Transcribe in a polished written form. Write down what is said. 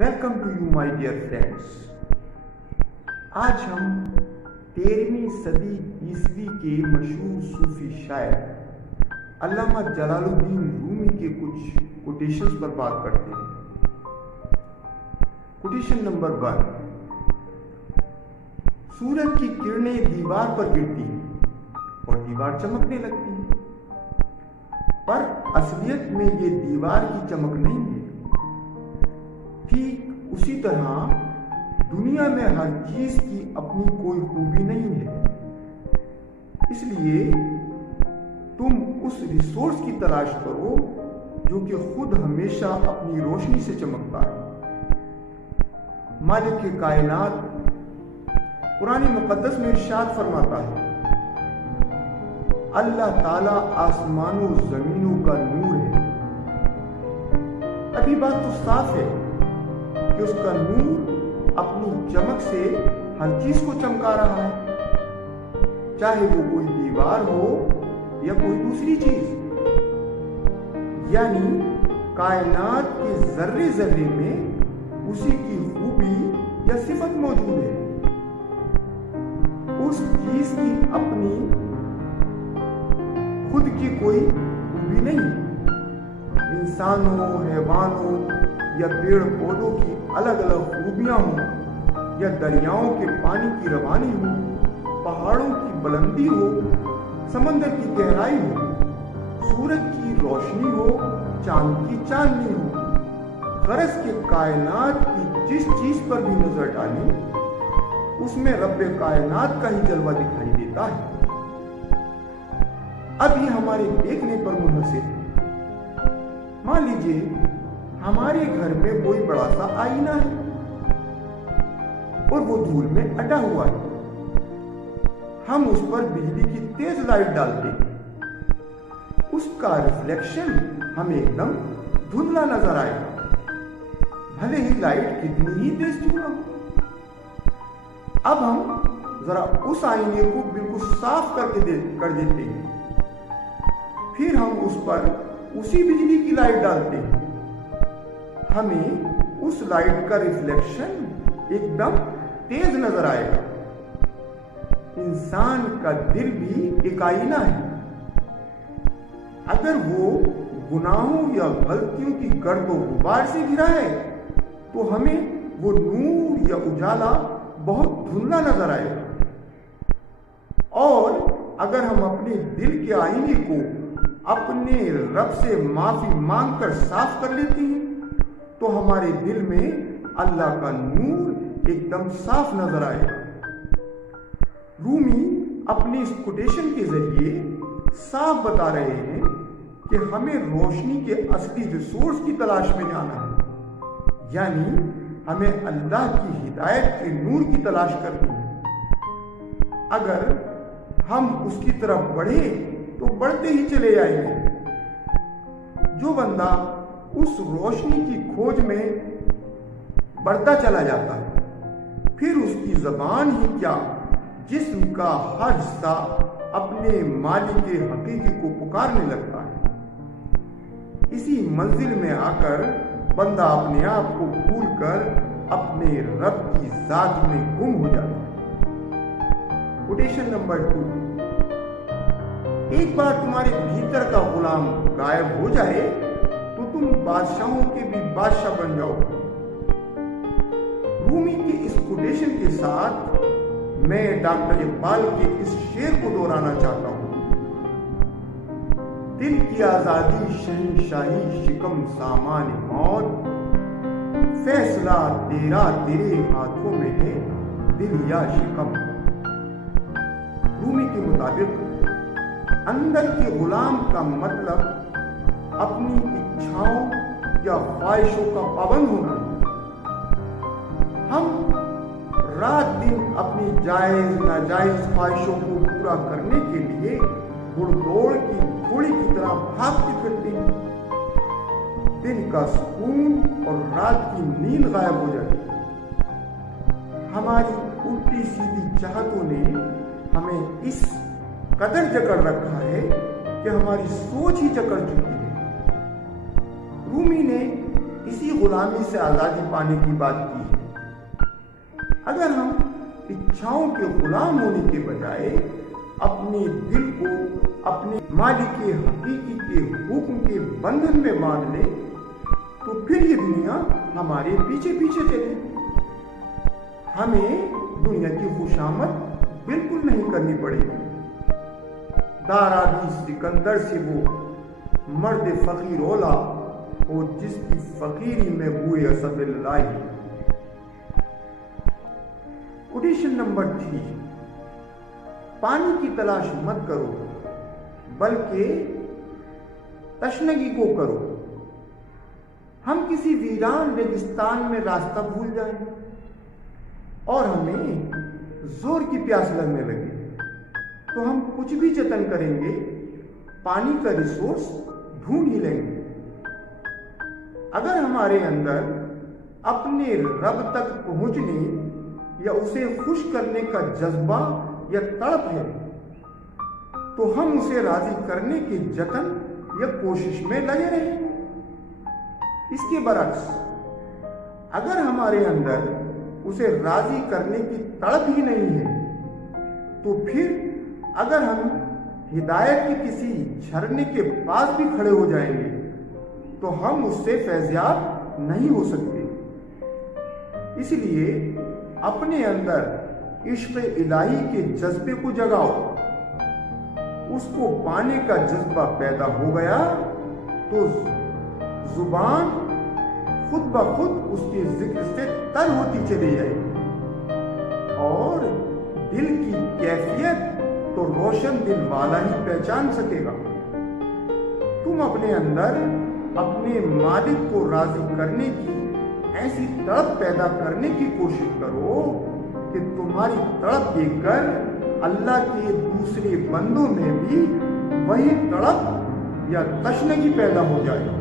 Welcome to you my dear friends. आज हम 13वीं सदी ईस्वी के मशहूर सूफी शायर अल्लामा जलालुद्दीन रूमी के कुछ कोटेशंस पर बात करते हैं। Quotation number 1। सूरज की किरणें दीवार पर गिरती हैं और दीवार चमकने लगती है, पर असलियत में ये दीवार की चमक नहीं है। ठीक उसी तरह दुनिया में हर चीज की अपनी कोई खूबी नहीं है, इसलिए तुम उस रिसोर्स की तलाश करो जो कि खुद हमेशा अपनी रोशनी से चमकता है। मालिक के कायनात कुरान मुकद्दस में इरशाद फरमाता है, अल्लाह ताला आसमानों जमीनों का नूर है। अभी बात तो साफ है कि उसका नूर अपनी चमक से हर चीज को चमका रहा है, चाहे वो कोई दीवार हो या कोई दूसरी चीज। यानी कायनात के जर्रे जर्रे में उसी की खूबी या सिफत मौजूद है। उस चीज की अपनी खुद की कोई खूबी नहीं। इंसानों, हैवानों या पेड़ पौधों की अलग अलग खूबियां हों, या दरियाओं के पानी की रवानी हो, पहाड़ों की बुलंदी हो, समंदर की गहराई हो, सूरज की रोशनी हो, चांद की चांदनी हो, गरज के कायनात की जिस चीज पर भी नजर डाली उसमें रब्बे कायनात का ही जलवा दिखाई देता है। अब ये हमारे देखने पर मुनहसिर है। मान लीजिए हमारे घर में कोई बड़ा सा आईना है और वो धूल में अटा हुआ है। हम उस पर बिजली की तेज लाइट डालते हैं, उसका रिफ्लेक्शन हमें एकदम धुंधला नजर आएगा, भले ही लाइट कितनी ही तेज क्यों ना हो। अब हम जरा उस आईने को बिल्कुल साफ कर देते हैं, फिर हम उस पर उसी बिजली की लाइट डालते हैं, हमें उस लाइट का रिफ्लेक्शन एकदम तेज नजर आएगा। इंसान का दिल भी एक आईना है। अगर वो गुनाहों या गलतियों की गर्द व गुबार से घिरा है तो हमें वो नूर या उजाला बहुत धुंधला नजर आएगा। और अगर हम अपने दिल के आईने को अपने रब से माफी मांगकर साफ कर लेते हैं तो हमारे दिल में अल्लाह का नूर एकदम साफ नजर आएगा। रूमी अपनी इस कोटेशन के जरिए साफ बता रहे हैं कि हमें रोशनी के असली रिसोर्स की तलाश में जाना है, यानी हमें अल्लाह की हिदायत के नूर की तलाश करनी है। अगर हम उसकी तरफ बढ़े तो बढ़ते ही चले जाएंगे। जो बंदा उस रोशनी की खोज में बढ़ता चला जाता है, फिर उसकी जबान ही क्या, जिस्म का हर हिस्सा अपने मालिक के हकीकी को पुकारने लगता है। इसी मंजिल में आकर बंदा अपने आप को भूलकर अपने रब की जात में गुम हो जाता है। Quotation number 2। एक बार तुम्हारे भीतर का गुलाम गायब हो जाए तो तुम बादशाहों के भी बादशाह बन जाओ। रूमी के इस कोटेशन के साथ मैं डॉक्टर इकबाल के इस शेर को दोहराना चाहता हूं, दिल की आजादी शहंशाही शिकम सामान मौत, फैसला तेरा तेरे हाथों में है दिल या शिकम। रूमी के मुताबिक अंदर के गुलाम का मतलब अपनी इच्छाओं या ख्वाहिशों का पाबंद होना है। हम रात दिन अपनी जायज नाजायज ख्वाहिशों को पूरा करने के लिए घुड़दौड़ की घोड़ी की तरह भागते फिरते हैं। दिन का सुकून और रात की नींद गायब हो जाती है। हमारी उल्टी सीधी चाहतों ने हमें इस कदर जकड़ रखा है कि हमारी सोच ही जकड़ चुकी है। रूमी ने इसी गुलामी से आज़ादी पाने की बात की है। अगर हम इच्छाओं के गुलाम होने के बजाय अपने दिल को अपने मालिक के हकीकी के हुक्म के बंधन में बांध ले तो फिर ये दुनिया हमारे पीछे पीछे चलेगी। हमें दुनिया की खुशामद बिल्कुल नहीं करनी पड़ेगी। दाराबी सिकंदर से वो मर्द फकीर ओला और जिसकी फकीरी में हुए असबिल्लाही। कोटेशन नंबर 3, पानी की तलाश मत करो बल्कि तशनगी को करो। हम किसी वीरान रेगिस्तान में रास्ता भूल जाएं और हमें जोर की प्यास लगने लगे तो हम कुछ भी जतन करेंगे, पानी का रिसोर्स ढूंढ ही लेंगे। अगर हमारे अंदर अपने रब तक पहुंचने या उसे खुश करने का जज्बा या तड़प है तो हम उसे राजी करने के जतन या कोशिश में लगे रहेंगे। इसके बरक्स अगर हमारे अंदर उसे राजी करने की तड़प ही नहीं है तो फिर अगर हम हिदायत के किसी झरने के पास भी खड़े हो जाएंगे तो हम उससे फैज़याब नहीं हो सकते। इसलिए अपने अंदर इश्क़ इलाही के जज्बे को जगाओ। उसको पाने का जज्बा पैदा हो गया तो जुबान खुद ब खुद उसके जिक्र से तर होती चली जाएगी और दिल की कैफियत तो रोशन दिल वाला ही पहचान सकेगा। तुम अपने अंदर अपने मालिक को राजी करने की ऐसी तड़प पैदा करने की कोशिश करो कि तुम्हारी तड़प देखकर अल्लाह के दूसरे बंदों में भी वही तड़प या तशनगी पैदा हो जाए।